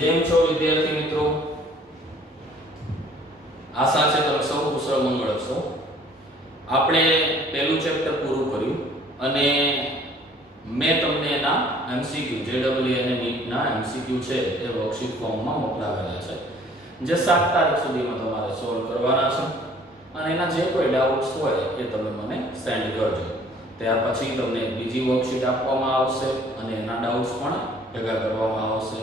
કેમ છો વિદ્યાર્થી મિત્રો? આશા છે તમે સૌ કુશળ મંગળ હશો. આપણે પહેલું ચેપ્ટર પૂરું કર્યું અને મેં તમને એના એમસીક્યુ જેડબલઈ અને નીટના એમસીક્યુ છે એ વર્કશીટ ફોર્મમાં મોકલાવેલા છે, જે 7 તારીખ સુધીમાં તમારે સોલ્વ કરવાના છે અને એના જે કોઈ ડાઉટ્સ હોય એ તમે મને સેન્ડ કરજો. ત્યાર પછી તમને બીજી વર્કશીટ આપવામાં આવશે અને એના ડાઉટ્સ પણ ભેગા કરવામાં આવશે.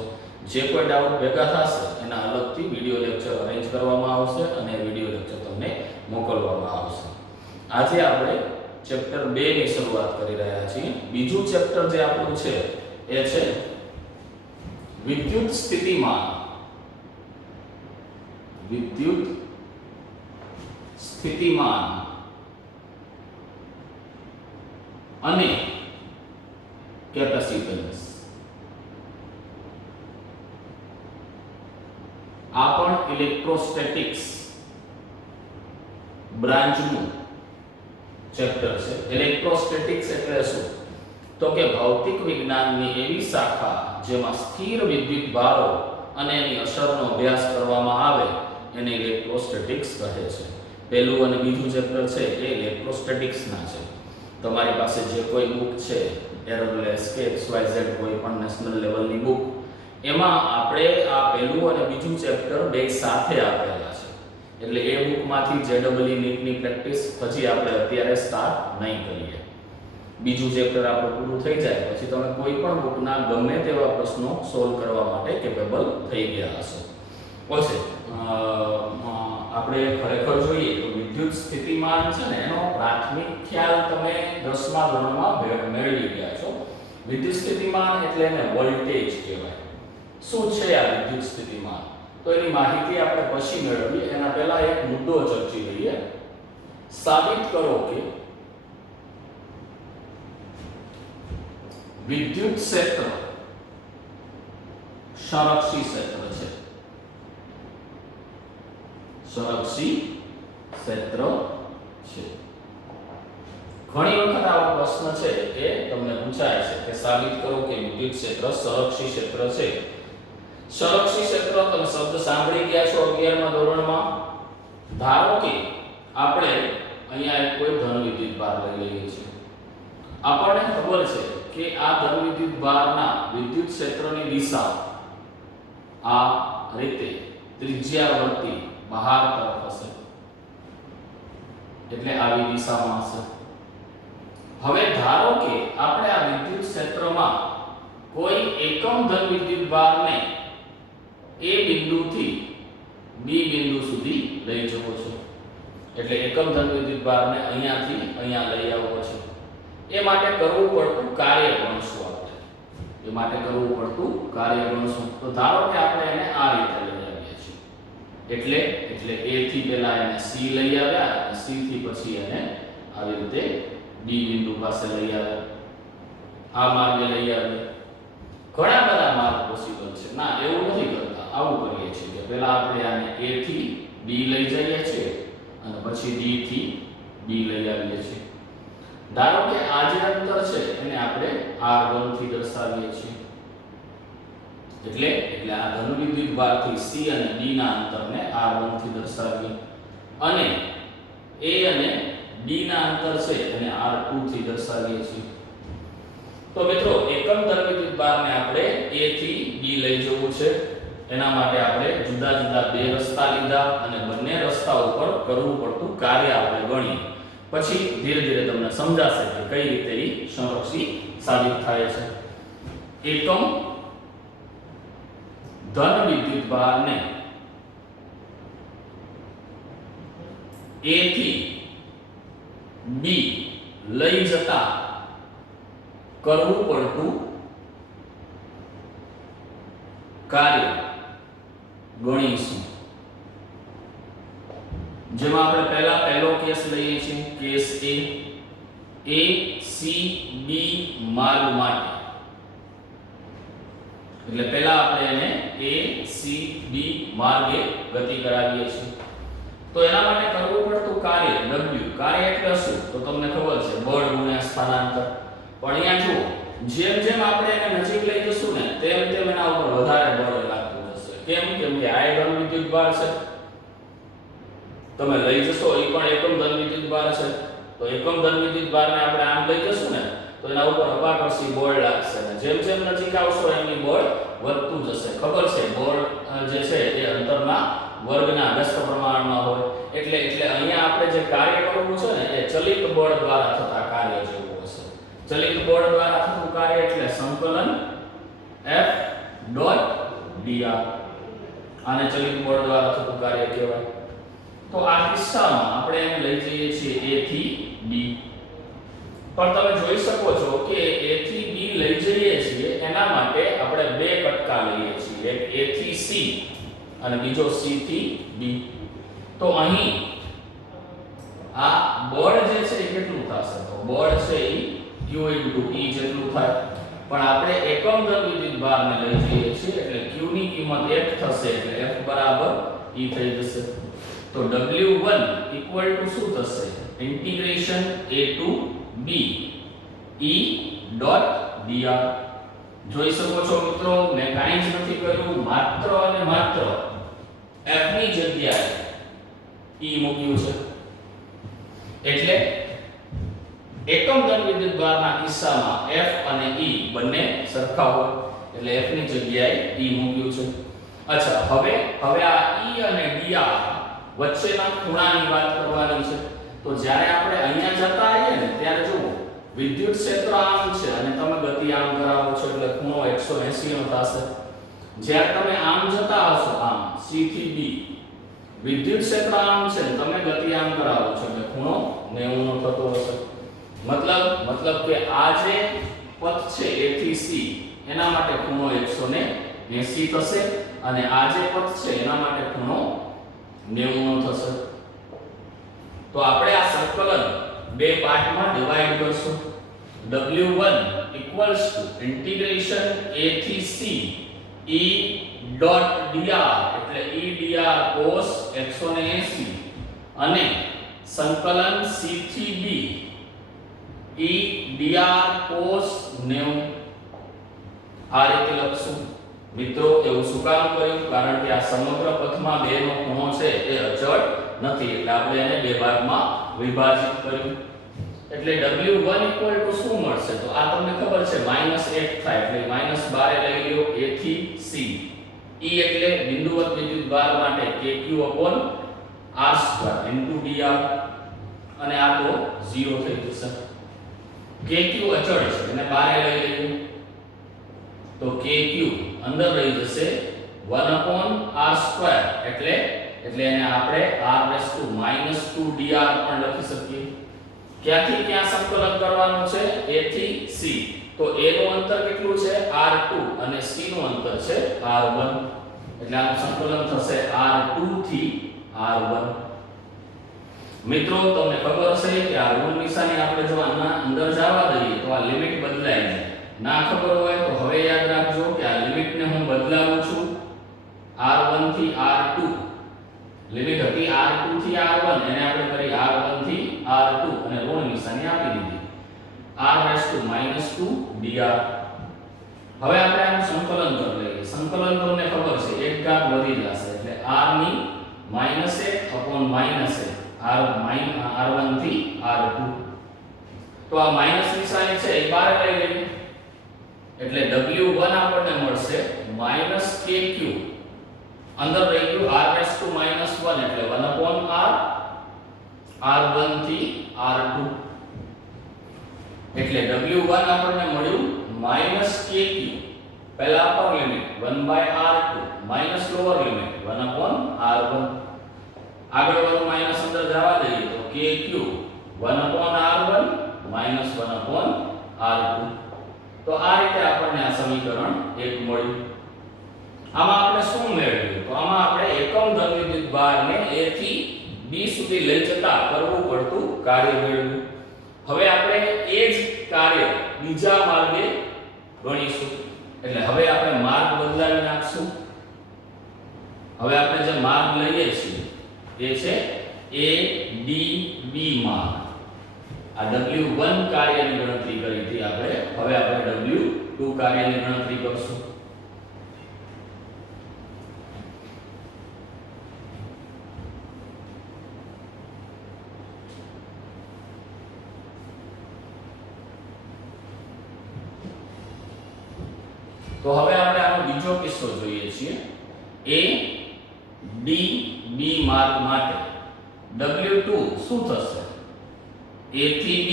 જે કોઈ ડાઉટ ભેગા થશે એના અલગથી વિડિયો લેક્ચર અરેન્જ કરવામાં આવશે અને વિડિયો લેક્ચર તમને મોકલવામાં આવશે. આજે આપણે ચેપ્ટર 2 ની શરૂઆત કરી રહ્યા છીએ. બીજું ચેપ્ટર જે આપણું છે એ છે વિદ્યુત સ્થિતિમાન. વિદ્યુત સ્થિતિમાન અને કેપેસિટન્સ. આ પણ ઇલેક્ટ્રોસ્ટેટિક્સ બ્રાન્ચનું ચેપ્ટર છે. ઇલેક્ટ્રોસ્ટેટિક્સ એટલે શું? તો કે ભૌતિક વિજ્ઞાનની એવી શાખા જેમાં સ્થિર વિદ્યુત ભારો અને એની અસરનો અભ્યાસ કરવામાં આવે એને ઇલેક્ટ્રોસ્ટેટિક્સ કહે છે. પહેલું અને બીજું ચેપ્ટર છે એ ઇલેક્ટ્રોસ્ટેટિક્સના છે. તમારી પાસે જે કોઈ બુક છે એરોલેસ કે XYZ કોઈ પણ નેશનલ લેવલની બુક, એમાં આપણે આ પહેલું અને બીજું ચેપ્ટર બે સાથે આપેલા છે. એટલે એ બુકમાંથી જેડબલઈ નીટની પ્રેક્ટિસ પછી આપણે અત્યારે સ્ટાર્ટ નહીં કરીએ. બીજું ચેપ્ટર આપણું પૂરું થઈ જાય પછી તમે કોઈ પણ બુકના ગમે તેવા પ્રશ્નો સોલ્વ કરવા માટે કેપેબલ થઈ ગયા હશો. ઓકે, આપણે ખરેખર જોઈએ તો વિદ્યુત સ્થિતિમાન છે ને એનો પ્રાથમિક ખ્યાલ તમે 10મા ધોરણમાં મેળવી ગયા છો. વિદ્યુત સ્થિતિમાન એટલે એને વોલ્ટેજ કહેવાય. શું છે આ વિદ્યુત સ્થિતિમાન? તો એની માહિતી આપણે પછી મેળવીએ એના પહેલા એક મુદ્દો ચર્ચી લઈએ. સાબિત કરો કે વિદ્યુત ક્ષેત્ર સંરક્ષી ક્ષેત્ર છે. સંરક્ષી ક્ષેત્ર છે. ઘણી વખત આવો પ્રશ્ન છે એ તમને પૂછાય છે કે સાબિત કરો કે વિદ્યુત ક્ષેત્ર સંરક્ષી ક્ષેત્ર છે. સંરક્ષી ક્ષેત્ર તમે શબ્દ સાંભળી ગયા છો 11મા ધોરણમાં. ધારો કે આપણે અહીંયા એક કોઈ ધન વિદ્યુત ભાર લઈ લઈએ છીએ. આપણને ખબર છે કે આ ધન વિદ્યુત ભારના વિદ્યુત ક્ષેત્રની દિશા આ રીતે ત્રિજ્યાવર્તી બહાર તરફ હશે, એટલે આવી દિશામાં હશે. હવે ધારો કે આપણે આ વિદ્યુત ક્ષેત્રમાં કોઈ એકમ ધન વિદ્યુત ભારને A બિંદુથી B બિંદુ સુધી લઈ જવો છે. એટલે એકમ ધન વિદ્યુત ભારને અહીંયાથી અહીંયા લઈ આવવો છે. એ માટે કરવું પડતું કાર્ય ગણશું આપણે. એ માટે કરવું પડતું કાર્ય ગણશું. તો ધારો કે આપણે એને આ રીતે લઈ આવીએ છીએ. એટલે A થી પહેલા એને C લઈ આવ્યા અને C થી પછી એને આવી રીતે B બિંદુ પાસે લઈ આવ્યા. આ માર્ગે લઈ આવ્યા. ઘણા બધા માર્ગ પોસિબલ છે. ના, એવું નથી કરતા. આવું કરીએ છીએ કે પહેલા આપણે આને A થી B લઈ જઈએ છીએ અને પછી D થી B લઈ આવીએ છીએ. ધારો કે આ જે અંતર છે એને આપણે R1 થી દર્શાવીએ છીએ. એટલે આ ધન વિદ્યુત ભારથી C અને D ના અંતરને R1 થી દર્શાવીએ અને A અને D ના અંતર છે એને R2 થી દર્શાવીએ છીએ. તો મિત્રો એકમ ધન વિદ્યુત ભારને આપણે A થી B લઈ જવું છે. એના માટે આપણે જુદા જુદા બે રસ્તા લીધા અને બંને રસ્તા ઉપર કરવું પડતું કાર્ય આપણે ગણીએ. પછી ધીરે ધીરે તમને સમજાશે કે કઈ રીતે એ સંરક્ષી સાબિત થાય છે. એકમ ધન વિદ્યુત ભારને A થી B લઈ જતા કરવું પડતું કાર્ય ગણીશું. જેમાં આપણે પહેલો કેસ લઈએ છીએ, કેસ A C B માર્ગ માટે. એટલે પહેલા આપણે એને A C B માર્ગે ગતિ કરાવીએ છીએ. તો એના માટે કરવું પડતું કાર્ય W. કાર્ય એટલે શું? તો તમને ખબર છે બળ ગુણ્યા સ્થાનાંતર. પણ અહીંયા જુઓ, જેમ જેમ આપણે એને નજીક લઈ જશું ને તેમ તેમ એના ઉપર વધારે બળ લાગતું કેમ કેમ કે આ ધન વિદ્યુતભાર છે, તમે લઈ જશો એ પણ એકમ ધન વિદ્યુતભાર છે, તો એકમ ધન વિદ્યુતભારને આપણે આમ લઈ જશું ને તો એના ઉપર અપાકર્ષી બળ લાગશે ને જેમ જેમ નજીક આવશો એમની બળ વધતું જશે. ખબર છે બળ જે છે એ અંતરના વર્ગના વ્યસ્ત પ્રમાણમાં હોય એટલે અહીંયા આપણે જે કાર્ય કરવું છે ને એ ચલિત બળ દ્વારા થતા કાર્ય જેવું હશે. ચલિત બળ દ્વારા થતું કાર્ય એટલે સંકલન F ડોટ dr, આને ચલિત બળ દ્વારા થતું કાર્ય કહેવાય. તો આ કિસ્સામાં આપણે એને લઈ જઈએ છીએ A થી B, પણ તમે જોઈ શકો છો કે A થી B લઈ જઈએ છીએ એના માટે આપણે બે કટકા લઈએ છીએ, એક A થી C અને બીજો C થી B. તો અહીં આ બળ જે છે એ કેટલું થશે? તો બળ છે એ Q * E જેટલું થાય, પણ આપણે એકમ ધન વિદ્યુતભારને લઈ જઈએ છીએ એટલે Q ની કિંમત 1 થશે એટલે F બરાબર E થઈ જશે. તો W1 ઇક્વલ ટુ શું થશે? Integration A to B E dot dr. જોઈ શકો છો મિત્રો મેં કાંઈ જ નથી કર્યું, માત્ર અને માત્ર F ની જગ્યાએ E મૂક્યું છે. એટલે એકમ ધન વિદ્યુતભારના કિસ્સામાં F અને E બંને સરખા હોય એટલે F ની જગ્યાએ E મૂક્યું છે. અચ્છા, હવે આ E અને dr વચ્ચેના ખૂણાની વાત કરવાની છે. તો જ્યારે આપણે અહીંયા જતા આવીએ ને ત્યારે જુઓ વિદ્યુત ક્ષેત્ર આમ છે અને તમે ગતિ આમ કરાવો છો એટલે ખૂણો 180 નો થશે. જ્યારે તમે આમ જતા આવશો આમ C થી B, વિદ્યુત ક્ષેત્ર આમ છે ને તમે ગતિ આમ કરાવો છો એટલે ખૂણો 90 નો થતો હશે. મતલબ કે આ જે પથ છે A થી C એના માટે ખૂણો 180 થશે અને આ જે પથ છે એના માટે ખૂણો 90 નો થશે. તો આપણે આ સંકલન બે પાર્ટમાં ડિવાઈડ કરશું. W1 equals to integration A થી C E ડોટ dr એટલે E dr cos 180 અને સંકલન C થી B E dr cos 90 આ રીતે લખશું. મિત્રો એવું શું કામ કર્યું? કારણ કે આ સમગ્ર પથમાં બે નો ખૂણો છે એ અચળ નથી એટલે આપણે એને બે ભાગમાં વિભાજિત કર્યું. એટલે W1 ઇક્વલ ટુ શું મળશે? તો આ તમને ખબર છે -1 થાય એટલે -12 લઈ લ્યો A થી C. E એટલે બિંદુવત વિદ્યુતભાર માટે kq/r² dr અને આ તો 0 થઈ જશે. kq અચળ છે એને 12 લઈ લઈએ તો kq અંદર રહી જશે 1/r² એટલે એને આપણે r−2 dr પણ લખી શકીએ. ક્યાંથી ક્યાં સંકલન કરવાનું છે? A થી C. તો A નું અંતર કેટલું છે? r2 અને C નું અંતર છે r1 એટલે આનું સંકલન થશે r2 થી r1. મિત્રો તમને ખબર હશે કે આ ઋણ નિશાની આપણે જો આના અંદર જવા દઈએ તો આ લિમિટ બદલાઈ જાય. ના ખબર હોય તો હવે યાદ રાખજો કે આ લિમિટને હું બદલાવું છું r1 થી r2. લિમિટ હતી r2 થી r1 એને આપણે કરી r1 થી r2 અને ઋણ નિશાની આપી દીધી r−2 dr. હવે આપણે આનું સંકલન કરી લઈએ. સંકલન તમને ખબર છે એક ઘાત વધી જશે એટલે r ની -1 r1 થી r2. તો આ માઈનસ નિશાની છે એ બહાર લઈ લઈએ એટલે W1 આપણને મળશે -kq અંદર રહી ગયું r−2 -1 એટલે 1/r r1 થી r2 એટલે W1 આપણને મળ્યું -kq પહેલા upper limit 1/r2 minus lower limit 1/r1 આગળ વાળું માઈનસ અંદર જવા દઈએ તો kq 1/r1 1/r2. તો આ રીતે આપણને આ સમીકરણ 1 મળ્યું. આમાં આપણે શું મેળવ્યું? તો આમાં આપણે એકમ ધન વિદ્યુતભારને A થી B સુધી લઈ જતા કરવું પડતું કાર્ય મેળવ્યું. હવે આપણે એ જ કાર્ય બીજા માર્ગે ગણીશું. એટલે હવે આપણે માર્ગ બદલાવી નાખશું. હવે આપણે જે માર્ગ લઈએ છીએ એ છે A D B માર્ગ. આ W1 કાર્યની ગણતરી કરી હતી આપણે, હવે આપણે W2 કાર્યની ગણતરી કરશું. તો હવે આપણે આનો બીજો કિસ્સો જોઈએ છીએ. A D B માર્ગ માટે W2 શું થશે? A થી B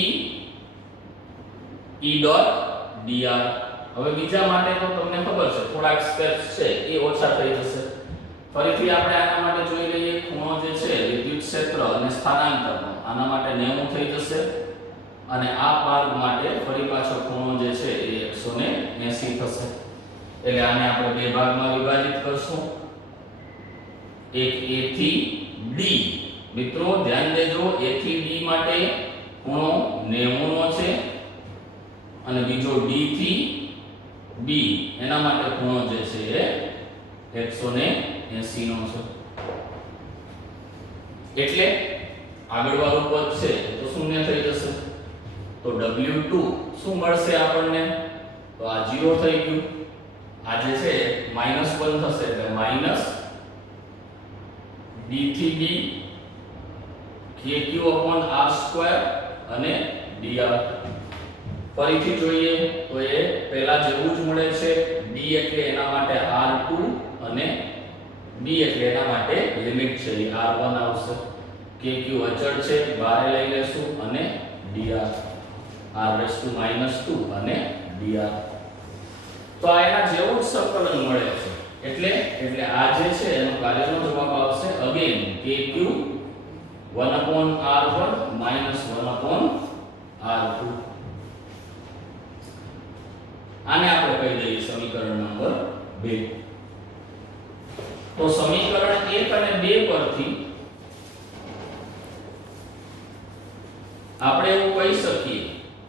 E ડોટ dr. હવે બીજા માટે તો તમને ખબર છે થોડાક સ્ટેપ્સ છે એ ઓછા થઈ જશે. ફરીથી આપણે આના માટે જોઈ લઈએ ખૂણો જે છે વિદ્યુત ક્ષેત્ર અને સ્થાનાંતરનો. આના માટે 90 થઈ જશે અને આ માર્ગ માટે ફરી પાછો ખૂણો જે છે એ 180 થશે. એટલે આને આપણે બે ભાગમાં વિભાજિત કરશું. એક A થી D. મિત્રો ધ્યાન દેજો, A થી D માટે ખૂણો 90 નો છે અને બીજો D થી B એના માટે ખૂણો જે છે એ 180 નો છે. એટલે આગળ વાળું પદ છે તો શૂન્ય થઈ જશે. તો W2 શું મળશે આપણને? તો આ 0 થઈ ગયું. આ જે છે માઈનસ 1 થશે એટલે માઈનસ D થી B KQ/r² અને dr. ફરીથી જોઈએ તો એ પહેલા જેવું જ મળે છે. D એટલે એના માટે R2 અને B એટલે એના માટે લિમિટ છે એ R1 આવશે. KQ અચળ છે બારે લઈ લેશું અને dr r⁻² અને dr. તો આ એના જેવું જ સંકલન મળે છે. એટલે આ જે છે એનો કાર્યનો જવાબ આવશે અગેન KQ 1/r1 1/r2. આને આપણે કહી દઈએ સમીકરણ નંબર 2. તો સમીકરણ 1 અને 2 પરથી આપણે એવું કહી શકીએ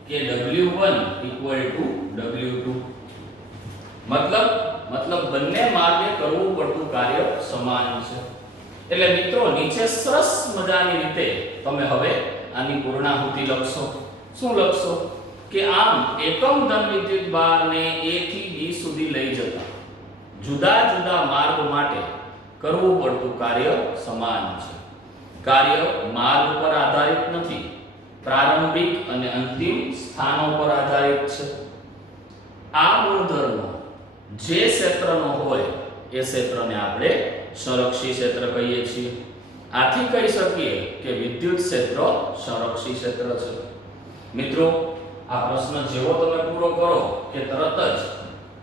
કે W1 W2. મતલબ બંને માર્ગે કરવું પડતું કાર્ય સમાન છે. એટલે મિત્રો નીચે સરસ મજાની રીતે તમે હવે આની પૂર્ણાહુતિ લખશો. શું લખશો કે આમ એકમ ધન વિદ્યુત ભારને A થી B સુધી લઈ જતા જુદા જુદા માર્ગ માટે કરવું પડતું કાર્ય સમાન છે. કાર્ય માર્ગ પર આધારિત નથી, પ્રારંભિક અને અંતિમ સ્થાનો પર આધારિત છે. આ ગુણધર્મો જે ક્ષેત્રનો હોય એ ક્ષેત્રને આપણે સંરક્ષી ક્ષેત્ર કહીએ છીએ. આથી કહી શકીએ કે વિદ્યુત ક્ષેત્ર સંરક્ષી ક્ષેત્ર છે. મિત્રો આ પ્રશ્ન જેવો તમે પૂરો કરો કે તરત જ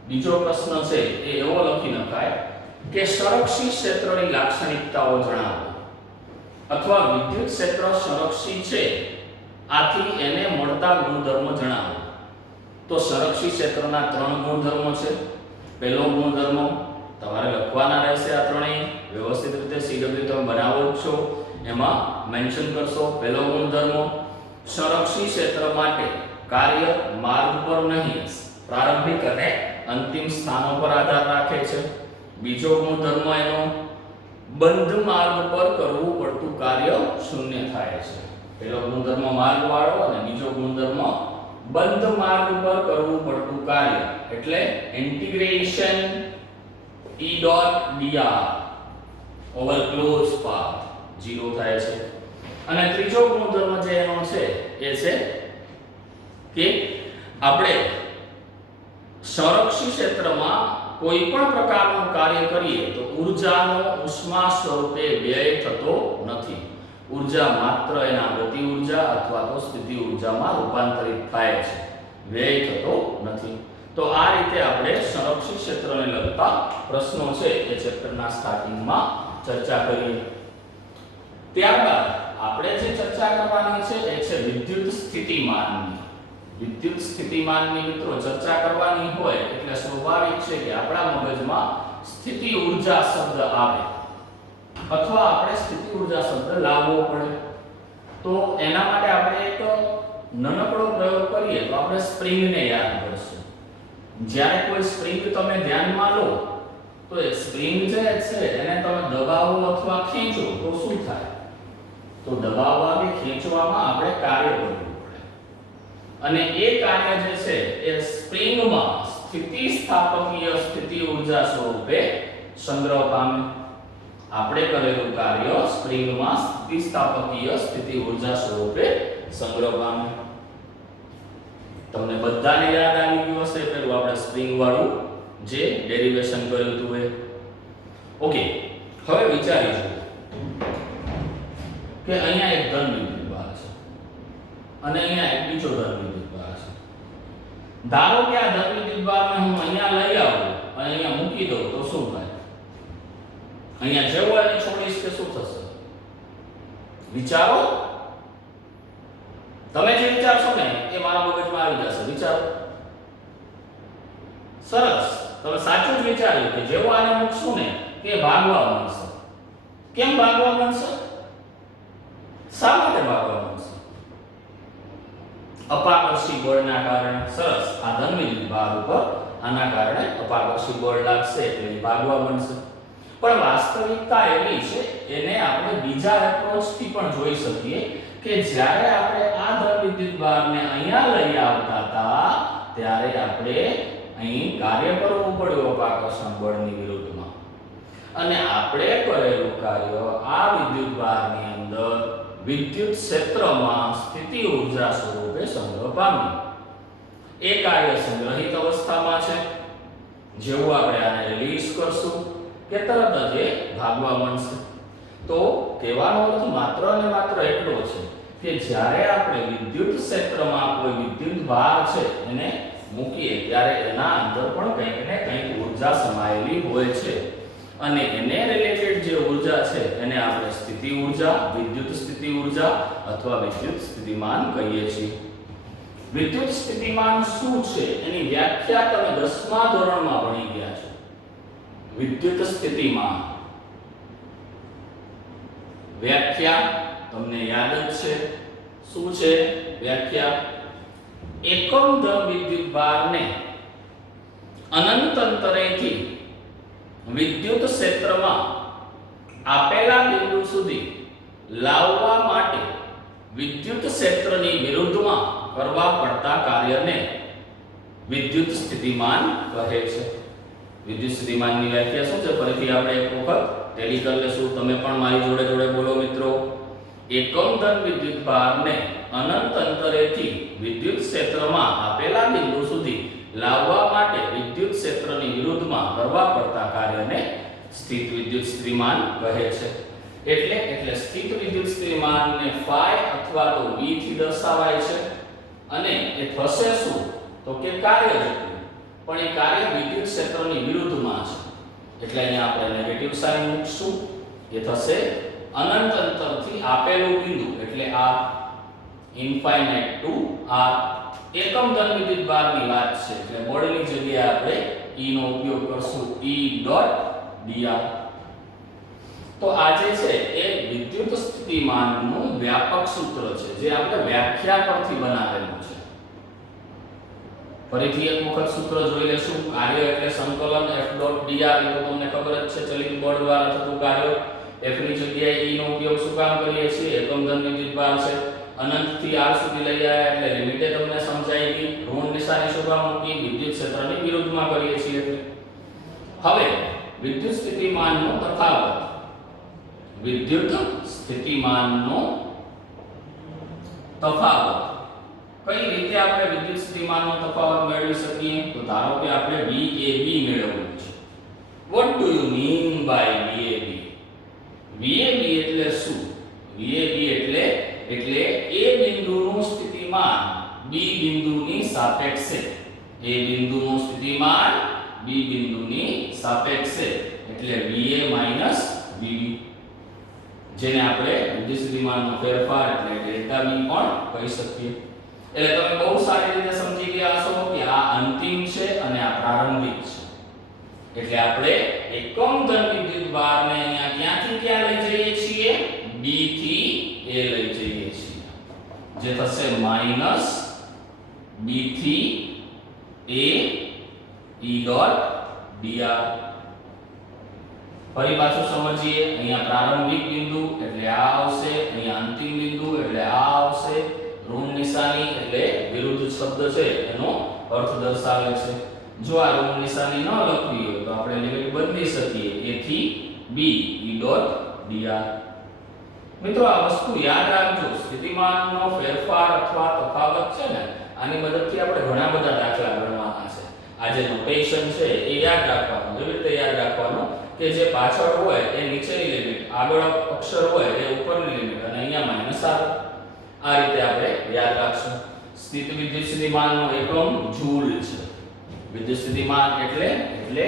બીજો પ્રશ્ન છે એ એવો લખી નખાય કે સંરક્ષી ક્ષેત્રની લાક્ષણિકતાઓ જણાવો અથવા વિદ્યુત ક્ષેત્ર સંરક્ષી છે આથી એને મળતા ગુણધર્મો જણાવો. તો સંરક્ષી ક્ષેત્રના 3 ગુણધર્મો છે. પહેલો ગુણધર્મ તમારે લખવાના રહેશે. આ ત્રણેય વ્યવસ્થિત રીતે CW તમે બનાવો જ છો એમાં મેન્શન કરશો. પહેલો ગુણધર્મ સંરક્ષી ક્ષેત્ર માટે કાર્ય માર્ગ પર નહીં, પ્રારંભિક અને અંતિમ સ્થાનો પર આધાર રાખે છે. બીજો ગુણધર્મ એનો બંધ માર્ગ પર કરવું પડતું કાર્ય શૂન્ય થાય છે. પહેલો ગુણધર્મ માર્ગ વાળો અને બીજો ગુણધર્મ બંધ માર્ગ પર કરવું પડતું કાર્ય એટલે integration E.dr over close path 0 થાય છે. અને ત્રીજો ગુણધર્મ જે એનો છે એ છે કે આપણે સંરક્ષી ક્ષેત્રમાં કોઈ પણ પ્રકારનું કાર્ય કરીએ તો ઊર્જાનો ઉષ્મા સ્વરૂપે વ્યય થતો નથી. ઊર્જા માત્ર એના ગતિ ઊર્જા અથવા તો સ્થિતિ ઊર્જામાં રૂપાંતરિત થાય છે, વ્યય થતો નથી. તો આ રીતે આપણે સંરક્ષી ક્ષેત્રને લગતા પ્રશ્નો છે એ ચેપ્ટરના સ્ટાર્ટિંગમાં ચર્ચા કરી. ત્યારબાદ આપણે જે ચર્ચા કરવાની છે એ છે વિદ્યુત સ્થિતિમાનની. વિદ્યુત સ્થિતિમાનની મિત્રો ચર્ચા કરવાની હોય એટલે સ્વાભાવિક છે કે આપણા મગજમાં સ્થિતિ ઊર્જા શબ્દ આવે અથવા આપણે સ્થિતિ ઊર્જા શબ્દ લાવવો પડે. તો એના માટે આપણે એક નાનકડો પ્રયોગ કરીએ તો આપણે સ્પ્રિંગને યાદ કરશું. જ્યારે કોઈ સ્પ્રિંગ તમે ધ્યાનમાં લો તો એ સ્પ્રિંગ જે છે એને તમે દબાવો અથવા ખેંચો તો શું થાય? તો દબાવવા કે ખેંચવામાં આપણે કાર્ય કરવું પડે અને એ કાર્ય જે છે એ સ્પ્રિંગમાં સ્થિતિસ્થાપકીય સ્થિતિ ઊર્જા સ્વરૂપે સંગ્રહ પામે. આપણે કરેલું કાર્ય સ્પ્રિંગમાં સ્થિતિસ્થાપકીય સ્થિતિ ઊર્જા સ્વરૂપે સંગ્રહ પામે. તમને બધાને યાદ આવી ગયું હશે પેલું આપણે સ્પ્રિંગ વાળું જે ડેરિવેશન કર્યું હતું એ. ઓકે, હવે વિચારી જુઓ કે અહીંયા એક ધન વિદ્યુત ભાર છે અને અહીંયા એક બીજો ધન વિદ્યુત ભાર છે. ધારો કે આ ધન વિદ્યુત ભારને હું અહીંયા લઈ આવું અને અહીંયા મૂકી દઉં તો શું થાય? અહીંયા જેવો એને છોડીશ કે શું થશે? વિચારો. તમે જે વિચારશો ને એ મારા મગજમાં આવી જશે. વિચારો. સરસ, તમે સાચું જ વિચાર્યું કે જેવો આને મૂકશું ને કે ભાગવા માંડશે. કેમ ભાગવા માંડશે? શા માટે ભાગવા માંડશે? અપાકર્ષી બળના કારણે. સરસ, આ ધન વિદ્યુત ભાર ઉપર આના કારણે અપાકર્ષી બળ લાગશે એટલે ભાગવા માંડશે. પણ વાસ્તવિકતા એવી છે, એને આપણે બીજા એપ્રોચથી પણ જોઈ શકીએ કે જ્યારે આપણે આ ધન વિદ્યુત ભારને અહીંયા લઈ આવતા હતા ત્યારે આપણે અહીં કાર્ય કરવું પડ્યું અપાકર્ષણ બળની વિરુદ્ધમાં, અને આપણે કરેલું કાર્ય આ વિદ્યુત ભારની અંદર વિદ્યુત ક્ષેત્રમાં સ્થિતિ ઊર્જા સ્વરૂપે સંગ્રહ પામ્યું. એ કાર્ય સંગ્રહિત અવસ્થામાં છે. જેવું આપણે આને રિલીઝ કરશું કે તરત જ એ ભાગવા માંડશે. તો કહેવાનો અર્થ માત્ર અને માત્ર એટલો છે કે જ્યારે આપણે વિદ્યુત ક્ષેત્રમાં કોઈ વિદ્યુત ભાર છે એને મૂકીએ ત્યારે એના અંદર પણ કંઈક ને કંઈક ઊર્જા સમાયેલી હોય છે, અને એને રિલેટેડ જે ઊર્જા છે એને આપણે સ્થિતિ ઊર્જા, વિદ્યુત સ્થિતિ ઊર્જા અથવા વિદ્યુત સ્થિતિમાન કહીએ છીએ. વિદ્યુત સ્થિતિમાન શું છે એની વ્યાખ્યા તમે 10મા ધોરણમાં ભણી ગયા છો. વિદ્યુત સ્થિતિમાન વ્યાખ્યા તમને યાદ જ છે. શું છે વ્યાખ્યા? એકમ ધન વિદ્યુત ભારને અનંત અંતરેથી વિદ્યુત ક્ષેત્રમાં આપેલા બિંદુ સુધી લાવવા માટે વિદ્યુત ક્ષેત્રની વિરુદ્ધમાં કરવા પડતા કાર્યને વિદ્યુત સ્થિતિમાન કહે છે. વિદ્યુત સ્થિતિમાનની વ્યાખ્યા શું છે? ફરીથી આપણે એક વખત ટેલી કરી લેશું. તમે પણ મારી જોડે જોડે બોલો મિત્રો. એકમ ધન વિદ્યુત ભારને અનંત અંતરેથી વિદ્યુત ક્ષેત્રમાં આપેલા બિંદુ સુધી લાવવા માટે વિદ્યુત ક્ષેત્રની વિરુદ્ધમાં કરવા પડતા કાર્યને સ્થિત વિદ્યુત સ્થિતિમાન કહે છે. એટલે સ્થિત વિદ્યુત સ્થિતિમાનને phi અથવા તો v થી દર્શાવાય છે, અને એ થશે શું તો કે કાર્ય જેટલું, પણ એ કાર્ય વિદ્યુત ક્ષેત્રની વિરુદ્ધમાં છે. એટલે અહીંયા આપણે નેગેટિવ સાઇન મૂકશું. એ થશે અનંત અંતરથી આપેલું બિંદુ, એટલે આ ઇન્ફાઇનાઇટ ટુ r. એકમ ધન વિદ્યુત ભારની વાત છે એટલે બળની જગ્યાએ આપણે E નો ઉપયોગ કરશું, E ડોટ dr. તો આ જે છે એ વિદ્યુત સ્થિતિમાનનું વ્યાપક સૂત્ર છે જે આપણે વ્યાખ્યા પરથી બનાવેલું છે. ફરીથી એક વખત સૂત્ર જોઈ લેશું. કાર્ય એટલે સંકલન F ડોટ dr. એ તો તમને ખબર જ છે, ચલિત બળ દ્વારા થતું કાર્ય. F ની જગ્યાએ E નો ઉપયોગ શું કામ કરીએ છીએ? એકમ ધન વિદ્યુત ભાર છે, અનંત થી r સુધી લઈ આવ્યા એટલે લિમિટે તમને સમજાઈ ગઈ. ઋણ નિશાની શું કામ મૂકી? વિદ્યુત ક્ષેત્રની વિરુદ્ધમાં કરીએ છીએ એટલે. હવે વિદ્યુત સ્થિતિમાનનો તફાવત. વિદ્યુત સ્થિતિમાનનો તફાવત કઈ રીતે આપણે વિદ્યુત સ્થિતિમાનનો તફાવત મેળવી શકીએ? તો ધારો કે આપણે VAB મેળવવું છે. What do you mean by VAB? VAB એટલે શું? VAB એટલે A બિંદુનું સ્થિતિમાન B બિંદુની સાપેક્ષે. A બિંદુનું સ્થિતિમાન B બિંદુની સાપેક્ષે એટલે VA VB, જેને આપણે વિદ્યુત સ્થિતિમાનનો ફેરફાર એટલે ડેલ્ટા V પણ કહી શકીએ. એટલે તમે બહુ સારી રીતે સમજી ગયા છો કે આ અંતિમ છે અને આ પ્રારંભિક છે. એટલે આપણે એકમ ધન વિદ્યુત ભારને અહીંયા ક્યાંથી ક્યાં લઈ જઈએ છીએ? B થી A લઈ જઈએ છીએ, જે થશે -B થી A E ડોટ dr. ફરી પાછું સમજીએ. અહીંયા પ્રારંભિક બિંદુ એટલે આ આવશે, અહીંયા અંતિમ બિંદુ એટલે આ આવશે. ઋણ નિશાની એટલે વિરુદ્ધ શબ્દ છે એનો અર્થ દર્શાવે છે. જો આ ઋણ નિશાની ન લખવી હોય તો આપણે લિમિટ બદલી શકીએ, A થી B E ડોટ dr. મિત્રો આ વસ્તુ યાદ રાખજો. સ્થિતિમાનનો ફેરફાર અથવા તફાવત છે ને, આની મદદથી આપણે ઘણા બધા દાખલા ગણવાના છે. આ જે નોટેશન છે એ યાદ રાખવાનું. એવી રીતે યાદ રાખવાનું કે જે પાછળ હોય એ નીચેની લિમિટ, આગળ અક્ષર હોય એ ઉપરની લિમિટ અને અહીંયા માઈનસ આવે. આ રીતે આપણે યાદ રાખશું. સ્થિત વિદ્યુત સ્થિતિમાનનો એકમ જૂલ છે. વિદ્યુત સ્થિતિમાન એટલે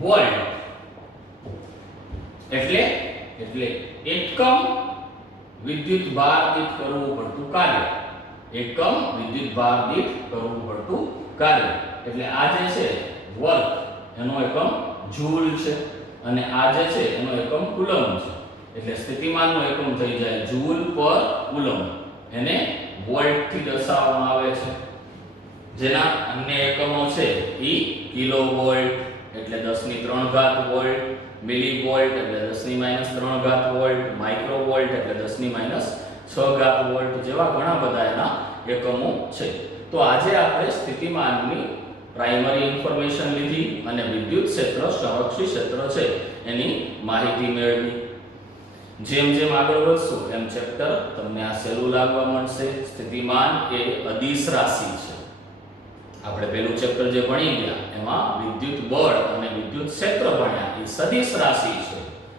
વોલ્ટ. એટલે એકમ વિદ્યુત ભાર દીઠ કરવું પડતું કાર્ય. એકમ વિદ્યુત ભાર દીઠ કરવું પડતું કાર્ય. એટલે આ જે છે વર્ક એનો એકમ જૂલ છે અને આ જે છે એનો એકમ કુલમ્બ છે. એટલે સ્થિતિમાનનો એકમ થઈ જાય જૂલ પર કુલમ્બ. એને વોલ્ટ થી દર્શાવવામાં આવે છે. જેના અન્ય એકમો છે ઈ કિલોવોલ્ટ એટલે 10⁻³ વોલ્ટ, મિલીવોલ્ટ એટલે 10⁻³ વોલ્ટ, માઇક્રોવોલ્ટ એટલે 10⁻6 વોલ્ટ જેવા ઘણા બધા એના એકમો છે. તો આજે આપણે સ્થિતિમાનની પ્રાઇમરી ઇન્ફોર્મેશન લીધી અને વિદ્યુત ક્ષેત્ર, સંરક્ષિત ક્ષેત્ર છે એની માહિતી મેળવી. જેમ આગળ વધશું એમ ચેપ્ટર તમને આ સહેલું લાગવા મળશે. સ્થિતિમાન એ અદિશ રાશિ છે. આપણે પહેલું ચેપ્ટર જે ભણી ગયા એમાં વિદ્યુત બળ અને વિદ્યુત ક્ષેત્ર ભણ્યા. એ સદિશ રાશિ છે.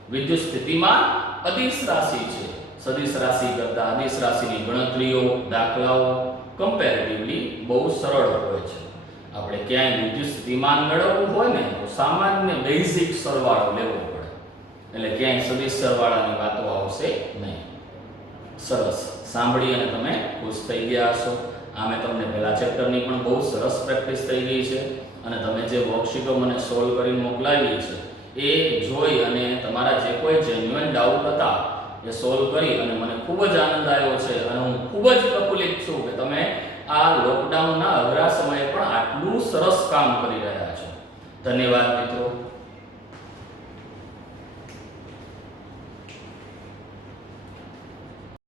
વિદ્યુત સ્થિતિમાન અદિશ રાશિ છે. સદિશ રાશિ કરતા અદિશ રાશિની ગણતરીઓ, દાખલાઓ કમ્પેરેટિવલી બહુ સરળ હોય છે. આપણે ક્યાંય વિદ્યુત સ્થિતિમાન મેળવવું હોય ને તો સામાન્ય બેઝિક સરવાળો લેવો પડે. એટલે ક્યાંય સદિશ સરવાળાની વાતો આવશે નહીં. સરસ, સાંભળી અને તમે ખુશ થઈ ગયા હશો. આમે તમને પહેલા ચેપ્ટરની પણ બહુ સરસ પ્રેક્ટિસ થઈ ગઈ છે અને તમે જે વર્કશીટો મને સોલ્વ કરીને મોકલાવી છે એ જોઈ અને તમારા જે કોઈ જેન્યુઅન ડાઉટ હતા એ સોલ્વ કરી અને મને ખૂબ જ આનંદ આવ્યો છે અને હું ખૂબ જ પ્રફુલ્લિત છું કે તમે આ લોકડાઉનના અઘરા સમયે પણ આટલું સરસ કામ કરી રહ્યા છો. ધન્યવાદ મિત્રો.